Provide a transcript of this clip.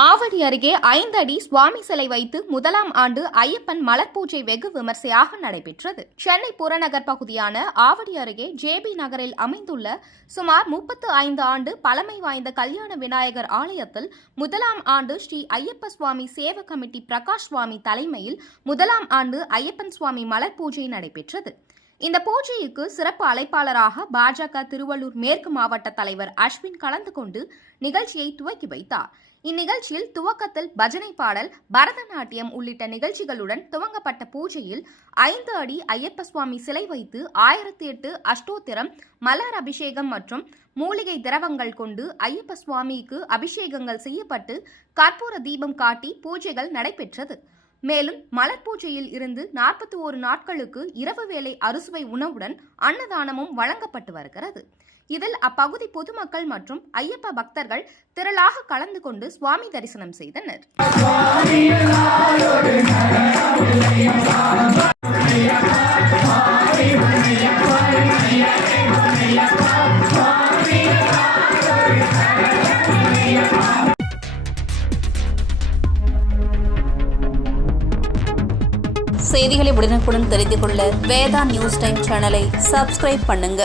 ஆவடி அருகே 5 அடி சுவாமி சிலை வைத்து முதலாம் ஆண்டு ஐயப்பன் மலர் பூஜை வெகு விமர்சையாக நடைபெற்றது. சென்னை புறநகர் பகுதியான ஆவடி அருகே ஜேபி நகரில் அமைந்துள்ள சுமார் 35 ஆண்டு பழமை வாய்ந்த கல்யாண விநாயகர் ஆலயத்தில் முதலாம் ஆண்டு ஸ்ரீ ஐயப்ப சுவாமி சேவ கமிட்டி பிரகாஷ் சுவாமி தலைமையில் முதலாம் ஆண்டு ஐயப்பன் சுவாமி மலர் பூஜை நடைபெற்றது. இந்த பூஜைக்கு சிறப்பு அழைப்பாளராக பாஜக திருவள்ளூர் மேற்கு மாவட்ட தலைவர் அஸ்வின் கலந்து கொண்டு நிகழ்ச்சியை துவக்கி வைத்தார். இந்நிகழ்ச்சியில் துவக்கத்தில் பஜனை பாடல், பரதநாட்டியம் உள்ளிட்ட நிகழ்ச்சிகளுடன் துவங்கப்பட்ட பூஜையில் 5 அடி ஐயப்ப சுவாமி சிலை வைத்து 1008 அஷ்டோத்திரம், மலர் அபிஷேகம் மற்றும் மூலிகை திரவங்கள் கொண்டு ஐயப்ப சுவாமிக்கு அபிஷேகங்கள் செய்யப்பட்டு கற்பூர தீபம் காட்டி பூஜைகள் நடைபெற்றது. மேலும் மலர் பூஜையில் இருந்து 41 நாட்களுக்கு இரவு வேளை அறுசுவை உணவுடன் அன்னதானமும் வழங்கப்பட்டு வருகிறது. இதில் அப்பகுதி பொதுமக்கள் மற்றும் ஐயப்ப பக்தர்கள் திரளாக கலந்து கொண்டு சுவாமி தரிசனம் செய்தனர். செய்திகளை உடனுக்குடன் தெரிந்து கொள்ள வேதா நியூஸ் டைம் சேனலை சப்ஸ்கிரைப் பண்ணுங்க.